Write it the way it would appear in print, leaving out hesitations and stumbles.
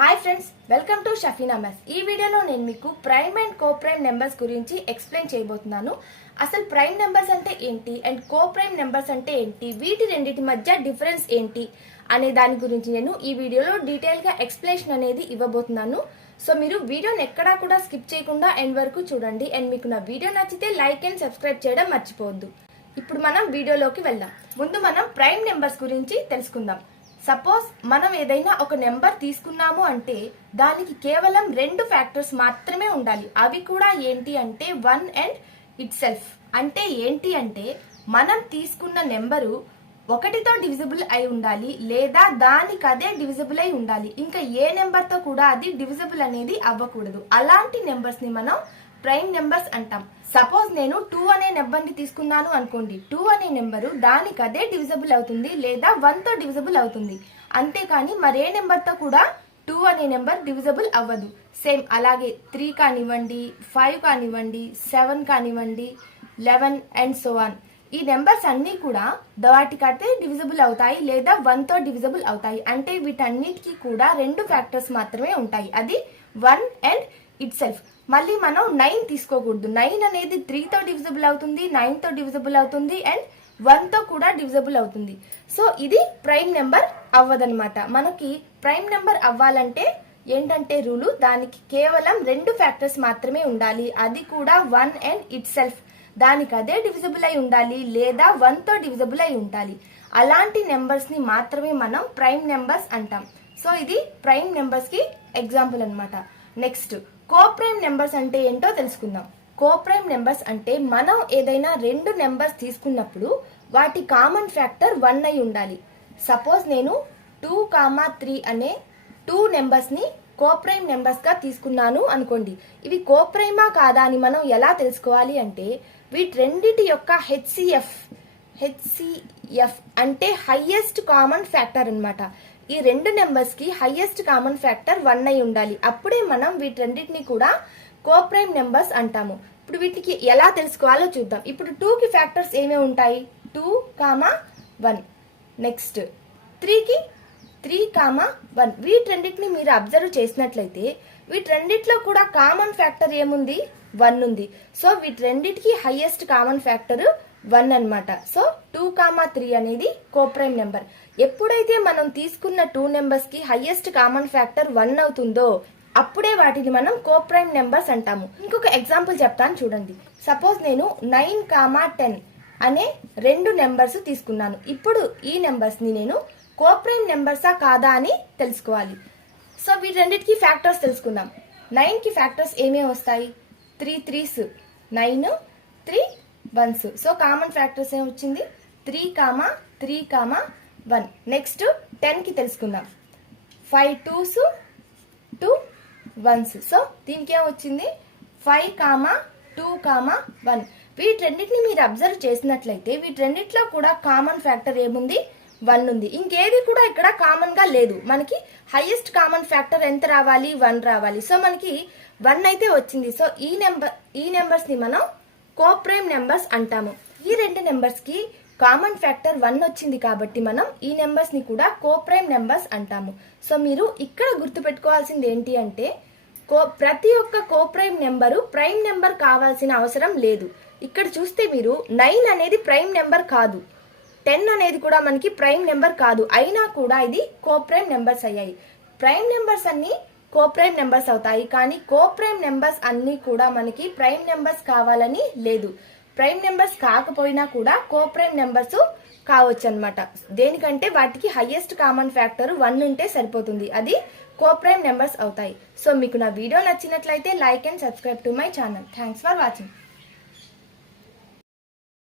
Hi friends, welcome to Shafina maths. ఈ వీడియోలో నేను మీకు prime and co prime numbers గురించి ఎక్స్ప్లెయిన్ చేయబోతున్నాను. అసలు ప్రైమ్ నెంబర్స్ అంటే ఏంటి అండ్ కో ప్రైమ్ నెంబర్స్ అంటే ఏంటి, వీటి రెండింటి మధ్య డిఫరెన్స్ ఏంటి అనే దాని గురించి నేను ఈ వీడియోలో డీటెయిల్గా ఎక్స్ప్లెనేషన్ అనేది ఇవ్వబోతున్నాను. సో మీరు వీడియోని ఎక్కడా కూడా స్కిప్ చేయకుండా ఎండ్ వరకు చూడండి. అండ్ మీకు నా వీడియో నచ్చితే లైక్ అండ్ సబ్స్క్రైబ్ చేయడం మర్చిపోవద్దు. ఇప్పుడు మనం వీడియోలోకి వెళ్దాం. ముందు మనం ప్రైమ్ నెంబర్స్ గురించి తెలుసుకుందాం. సపోజ్ మనం ఏదైనా ఒక నెంబర్ తీసుకున్నాము అంటే దానికి కేవలం రెండు ఫ్యాక్టర్స్ మాత్రమే ఉండాలి. అవి కూడా ఏంటి అంటే 1 అండ్ ఇట్ సెల్ఫ్. అంటే ఏంటి అంటే మనం తీసుకున్న నెంబరు 1తో డివిజిబుల్ అయి ఉండాలి, లేదా దానికి అదే డివిజిబుల్ అయి ఉండాలి. ఇంకా ఏ నెంబర్తో కూడా అది డివిజిబుల్ అనేది అవ్వకూడదు. అలాంటి నెంబర్స్ ని మనం ప్రైమ్ నెంబర్స్ అంటాం. సపోజ్ నేను 2 అనే నెంబర్ ని తీసుకున్నాను అనుకోండి. 2 అనే నెంబరు దానికి అదే డివిజిబుల్ అవుతుంది, లేదా 1తో డివిజిబుల్ అవుతుంది. అంతేకాని మరే నెంబర్ తో కూడా 2 అనే నెంబర్ డివిజిబుల్ అవ్వదు. సేమ్ అలాగే 3 కానివ్వండి, 5 కానివ్వండి, 7 కానివ్వండి, 11 అండ్ సో ఆన్. ఈ నెంబర్స్ అన్ని కూడా వాటికైతే డివిజిబుల్ అవుతాయి, లేదా 1తో డివిజిబుల్ అవుతాయి. అంటే వీటన్నిటికీ కూడా రెండు ఫ్యాక్టర్స్ మాత్రమే ఉంటాయి. అది 1 అండ్ ఇట్ సెల్ఫ్. మళ్ళీ మనం 9 తీసుకోకూడదు. 9 అనేది 3తో డివిజిబుల్ అవుతుంది, 9తో డివిజిబుల్ అవుతుంది అండ్ 1తో కూడా డివిజిబుల్ అవుతుంది. సో ఇది ప్రైమ్ నెంబర్ అవ్వదనమాట. మనకి ప్రైమ్ నెంబర్ అవ్వాలంటే ఏంటంటే రూలు, దానికి కేవలం రెండు ఫ్యాక్టర్స్ మాత్రమే ఉండాలి. అది కూడా 1 అండ్ ఇట్ సెల్ఫ్. దానికి అదే డివిజిబుల్ అయి ఉండాలి, లేదా 1తో డివిజిబుల్ అయి ఉండాలి. అలాంటి నెంబర్స్ ని మాత్రమే మనం ప్రైమ్ నెంబర్స్ అంటాం. సో ఇది ప్రైమ్ నెంబర్స్ కి ఎగ్జాంపుల్ అనమాట. నెక్స్ట్ కో ప్రైమ్ నెంబర్స్ అంటే ఏంటో తెలుసుకుందాం. కో ప్రైమ్ నెంబర్స్ అంటే మనం ఏదైనా రెండు నెంబర్స్ తీసుకున్నప్పుడు వాటి కామన్ ఫ్యాక్టర్ 1 అయి ఉండాలి. సపోజ్ నేను 2, 3 అనే 2 నెంబర్స్ ని కో ప్రైమ్ నెంబర్స్ గా తీసుకున్నాను అనుకోండి. ఇవి కో ప్రైమా కాదా అని మనం ఎలా తెలుసుకోవాలి అంటే వీటి రెండిటి యొక్క హెచ్సిఎఫ్ అంటే హైయెస్ట్ కామన్ ఫ్యాక్టర్ అన్నమాట. ఈ రెండు నెంబర్స్ కి హైయెస్ట్ కామన్ ఫ్యాక్టర్ 1 అయి ఉండాలి. అప్పుడే మనం వీటన్నిటిని కూడా కో ప్రైమ్ నెంబర్స్ అంటాము. ఇప్పుడు వీటికి ఎలా తెలుసుకోవాలో చూద్దాం. ఇప్పుడు 2 కి ఫ్యాక్టర్స్ ఏమేమి ఉంటాయి? 2, 1. నెక్స్ట్ 3 కి 3, 1. వీటన్నిటిని మీరు అబ్జర్వ్ చేసినట్లయితే వీటన్నిటిలో కూడా కామన్ ఫ్యాక్టర్ ఏముంది? 1 ఉంది. సో వీటన్నిటికి హైయెస్ట్ కామన్ ఫ్యాక్టర్ 1 అన్నమాట. సో 2, 3 అనేది కో ప్రైమ్ నెంబర్. ఎప్పుడైతే మనం తీసుకున్న 2 నెంబర్స్ కి హైయెస్ట్ కామన్ ఫ్యాక్టర్ 1 అవుతుందో అప్పుడే వాటిని మనం కో ప్రైమ్ నెంబర్స్ అంటాము. ఇంకొక ఎగ్జాంపుల్ చెప్తాను చూడండి. సపోజ్ నేను 9, 10 అనే రెండు నెంబర్స్ తీసుకున్నాను. ఇప్పుడు ఈ నెంబర్స్ ని నేను కో ప్రైమ్ నెంబర్సా కాదా అని తెలుసుకోవాలి. సో వీటన్నిటికీ ఫ్యాక్టర్స్ తెలుసుకుందాం. 9 కి ఫ్యాక్టర్స్ ఏమేమి వస్తాయి? 3 3s 9, 3 1s. So common factors ఏమి వచ్చింది? 3, 3, 1. నెక్స్ట్ 10 కి తెలుసుకుందాం. 5 2s 2 1s. సో దీనికి ఏం వచ్చింది? 5, 2, 1. వీటన్నిటిని మీరు అబ్జర్వ్ చేసినట్లయితే వీటన్నిటిలో కూడా కామన్ ఫ్యాక్టర్ ఏముంది? 1 ఉంది. ఇంకేది కూడా ఇక్కడ కామన్ గా లేదు. మనకి హైయెస్ట్ కామన్ ఫ్యాక్టర్ ఎంత రావాలి? 1 రావాలి. సో మనకి 1 అయితే వచ్చింది. సో ఈ నెంబర్స్ ని మనం కో ప్రైమ్ నెంబర్స్ అంటాము. ఈ రెండు నెంబర్స్ కి కామన్ ఫ్యాక్టర్ 1 వచ్చింది కాబట్టి మనం ఈ నెంబర్స్ ని కూడా కో ప్రైమ్ నెంబర్స్ అంటాము. సో మీరు ఇక్కడ గుర్తుపెట్టుకోవాల్సింది ఏంటి అంటే ప్రతి ఒక్క కో ప్రైమ్ నెంబరు ప్రైమ్ నెంబర్ కావాల్సిన అవసరం లేదు. ఇక్కడ చూస్తే మీరు 9 అనేది ప్రైమ్ నెంబర్ కాదు, 10 అనేది కూడా మనకి ప్రైమ్ నెంబర్ కాదు. అయినా కూడా ఇది కో ప్రైమ్ నెంబర్స్ అయ్యాయి. ప్రైమ్ నెంబర్స్ అన్ని కో ప్రైమ్ నెంబర్స్ అవుతాయి, కానీ కో ప్రైమ్ నెంబర్స్ అన్ని కూడా మనకి ప్రైమ్ నెంబర్స్ కావాలని లేదు. ప్రైమ్ నెంబర్స్ కాకపోయినా కూడా కో ప్రైమ్ నెంబర్స్ కావచ్చు అనమాట. దేనికంటే వాటికి హైయెస్ట్ కామన్ ఫ్యాక్టర్ 1 ఉంటే సరిపోతుంది. అది కో ప్రైమ్ నెంబర్స్ అవుతాయి. సో మీకు నా వీడియో నచ్చినట్లయితే like and subscribe to my channel. Thanks for watching.